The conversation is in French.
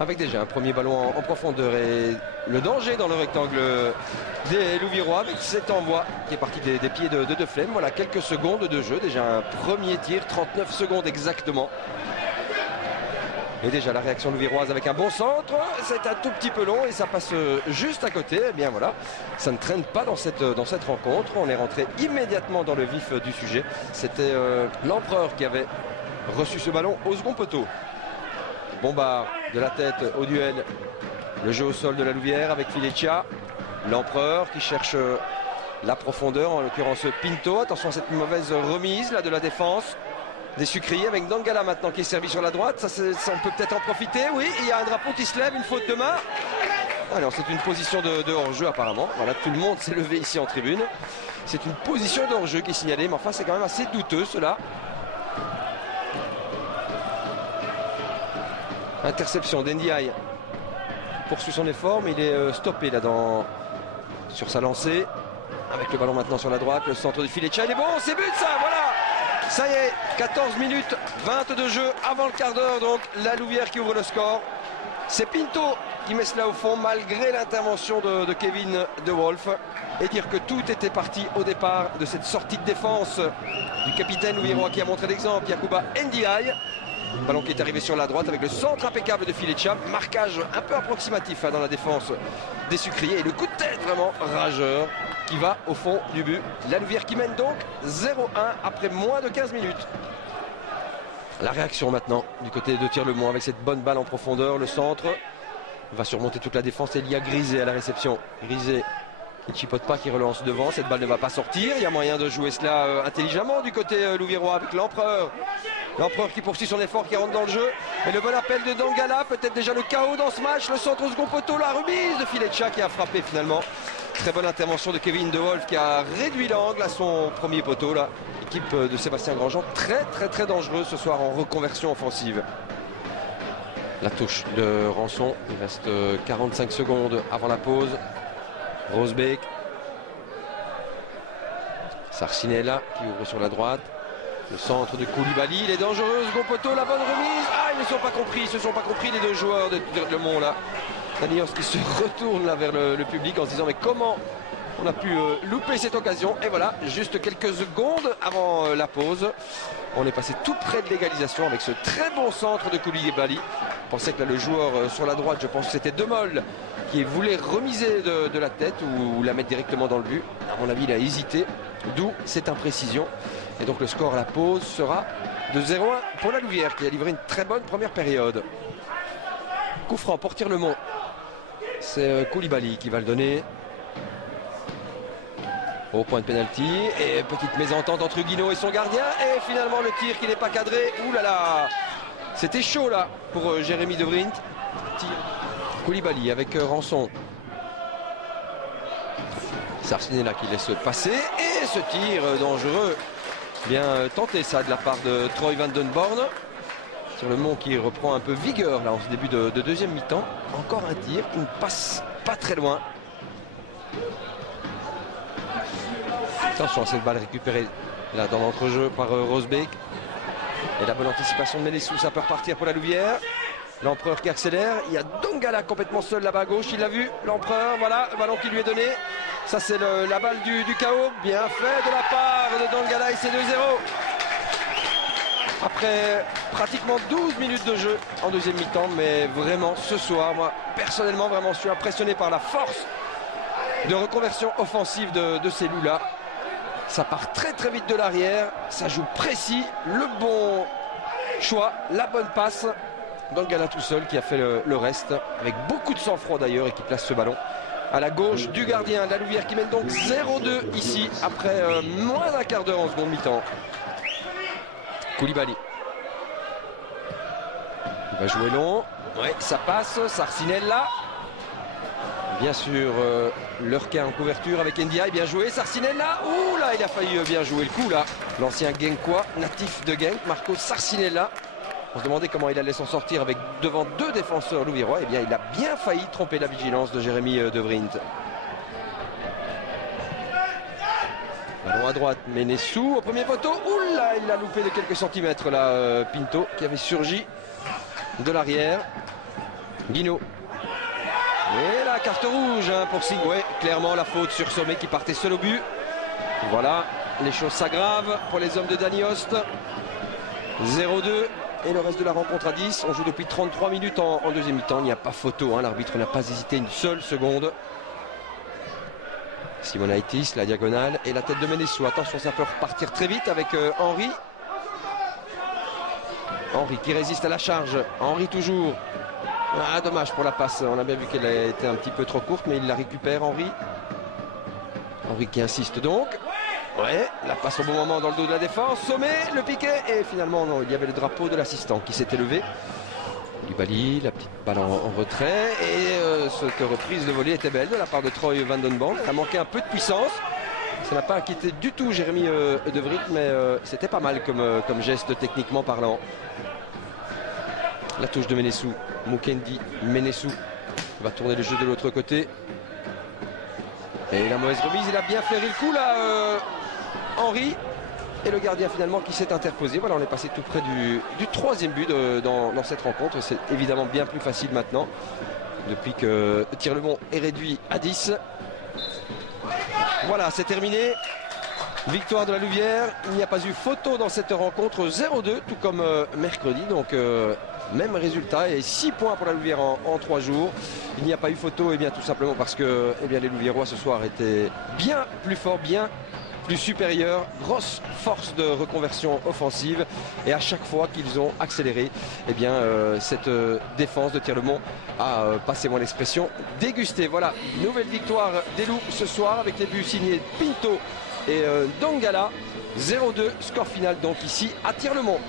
Avec déjà un premier ballon en profondeur et le danger dans le rectangle des Louviérois avec cet envoi qui est parti des pieds de Deflem. Voilà, quelques secondes de jeu, déjà un premier tir, 39 secondes exactement. Et déjà la réaction louviéroise avec un bon centre, c'est un tout petit peu long et ça passe juste à côté. Eh bien voilà, ça ne traîne pas dans cette rencontre. On est rentré immédiatement dans le vif du sujet. C'était l'Empereur qui avait reçu ce ballon au second poteau. Bombard de la tête au duel. Le jeu au sol de la Louvière avec Fileccia. L'Empereur qui cherche la profondeur, en l'occurrence Pinto. Attention à cette mauvaise remise là de la défense des Sucriers avec Dangala maintenant qui est servi sur la droite. Ça, on peut peut-être en profiter. Oui, il y a un drapeau qui se lève, une faute de main. Alors c'est une position de hors-jeu apparemment. Voilà, tout le monde s'est levé ici en tribune. C'est une position de hors-jeu qui est signalée, mais enfin c'est quand même assez douteux cela. Interception d'Ndiaye. Poursuit son effort, mais il est stoppé là sur sa lancée. Avec le ballon maintenant sur la droite, le centre de Fileccia. Il est bon, c'est but ça, voilà. Ça y est, 14 minutes 20 de jeu avant le quart d'heure, donc la Louvière qui ouvre le score. C'est Pinto qui met cela au fond malgré l'intervention de Kevin De Wolf. Et dire que tout était parti au départ de cette sortie de défense du capitaine louviérois qui a montré l'exemple, Yacouba Ndiaye. Ballon qui est arrivé sur la droite avec le centre impeccable de Fileccia. Marquage un peu approximatif dans la défense des Sucriers. Et le coup de tête vraiment rageur qui va au fond du but. La Louvière qui mène donc 0-1 après moins de 15 minutes. La réaction maintenant du côté de Tir-le-Mont avec cette bonne balle en profondeur. Le centre va surmonter toute la défense et il y a Grisé à la réception. Grisé qui ne chipote pas, qui relance devant. Cette balle ne va pas sortir. Il y a moyen de jouer cela intelligemment du côté louviérois avec l'Empereur. L'Empereur qui poursuit son effort, qui rentre dans le jeu. Et le bon appel de Dangala, peut-être déjà le chaos dans ce match. Le centre au second poteau, la remise de Fileccia qui a frappé finalement. Très bonne intervention de Kevin De Wolf qui a réduit l'angle à son premier poteau là. Équipe de Sébastien Grandjean très dangereuse ce soir en reconversion offensive. La touche de Rançon, il reste 45 secondes avant la pause. Rosbeek. Sarcinella qui ouvre sur la droite. Le centre de Koulibaly, il est dangereux, second poteau, la bonne remise. Ah, ils ne se sont pas compris les deux joueurs de Tir-le-Mont là. Daniels qui se retourne là vers le public en se disant mais comment on a pu louper cette occasion. Et voilà, juste quelques secondes avant la pause, on est passé tout près de l'égalisation avec ce très bon centre de Koulibaly. Je pensais que là, le joueur sur la droite, je pense que c'était Demol qui voulait remiser de la tête ou la mettre directement dans le but. À mon avis, il a hésité, d'où cette imprécision. Et donc le score à la pause sera de 0-1 pour la Louvière qui a livré une très bonne première période. Coup franc pour Tir-le-Mont. C'est Koulibaly qui va le donner. Au point de pénalty. Et petite mésentente entre Guino et son gardien. Et finalement le tir qui n'est pas cadré. Ouh là là. C'était chaud là pour Jérémy De Vrint. Koulibaly avec Rançon. Sarcinella qui laisse passer. Et ce tir dangereux. Bien tenté ça de la part de Troy Van Den Born. Tir-le-Mont qui reprend un peu vigueur là en ce début de deuxième mi-temps. Encore un tir qui ne passe pas très loin. Attention à cette balle récupérée là dans l'entrejeu par Rosbeek. Et la bonne anticipation de Mélissou, ça peut repartir pour la Louvière. L'Empereur qui accélère. Il y a Dangala complètement seul là-bas à gauche. Il l'a vu, l'Empereur. Voilà, le ballon qui lui est donné. Ça c'est la balle du chaos. Bien fait de la part de Dangala et c'est 2-0. Après pratiquement 12 minutes de jeu en deuxième mi-temps. Mais vraiment ce soir, moi personnellement vraiment je suis impressionné par la force de reconversion offensive de ces loups-là. Ça part très vite de l'arrière. Ça joue précis. Le bon choix, la bonne passe. Dangala tout seul qui a fait le reste. Avec beaucoup de sang-froid d'ailleurs et qui place ce ballon à la gauche du gardien. La Louvière qui mène donc 0-2 ici après moins d'un quart d'heure en seconde mi-temps. Koulibaly. Il va jouer long. Ouais, ça passe. Sarcinella. Bien sûr, Lurquin en couverture avec Ndiaye. Bien joué. Sarcinella. Ouh là, il a failli bien jouer le coup là. L'ancien Genkois, natif de Genk, Marco Sarcinella. On se demandait comment il allait s'en sortir avec devant deux défenseurs louviérois. Eh bien, il a bien failli tromper la vigilance de Jérémy De Vrint. Ballon à droite, Ménessou au premier poteau. Ouh là, il l'a loupé de quelques centimètres là, Pinto, qui avait surgi de l'arrière. Guinaud. Et la carte rouge hein, pour Sigouet. Clairement la faute sur Sommet qui partait seul au but. Voilà, les choses s'aggravent pour les hommes de Danny Host. 0-2 et le reste de la rencontre à 10. On joue depuis 33 minutes en deuxième mi-temps. Il n'y a pas photo, hein. L'arbitre n'a pas hésité une seule seconde. Simonaitis, la diagonale et la tête de Ménessou. Attention, ça peut repartir très vite avec Henry. Henry qui résiste à la charge. Henry toujours. Ah, dommage pour la passe. On a bien vu qu'elle a été un petit peu trop courte, mais il la récupère, Henry. Henry qui insiste donc. Ouais, la passe au bon moment dans le dos de la défense. Sommet, le piquet. Et finalement, non, il y avait le drapeau de l'assistant qui s'était levé. Koulibaly, la petite balle en retrait. Et cette reprise de volée était belle de la part de Troy Vandenborg. Elle a manqué un peu de puissance. Ça n'a pas inquiété du tout Jérémy De Vrij, mais c'était pas mal comme geste techniquement parlant. La touche de Ménessou. Mukendi, Ménessou va tourner le jeu de l'autre côté. Et la mauvaise remise, il a bien flairé le coup là, Henry. Et le gardien finalement qui s'est interposé. Voilà, on est passé tout près du troisième but dans cette rencontre. C'est évidemment bien plus facile maintenant. Depuis que Tirlemont est réduit à 10. Voilà, c'est terminé. Victoire de la Louvière. Il n'y a pas eu photo dans cette rencontre. 0-2, tout comme mercredi. Donc même résultat et 6 points pour la Louvière en 3 jours. Il n'y a pas eu photo, et bien tout simplement parce que les Louviérois ce soir étaient bien plus forts, bien plus supérieurs. Grosse force de reconversion offensive. Et à chaque fois qu'ils ont accéléré, cette défense de Tirlemont a, passez-moi l'expression, dégusté. Voilà, nouvelle victoire des Loups ce soir avec les buts signés Pinto et Dongala. 0-2, score final donc ici à Tirlemont.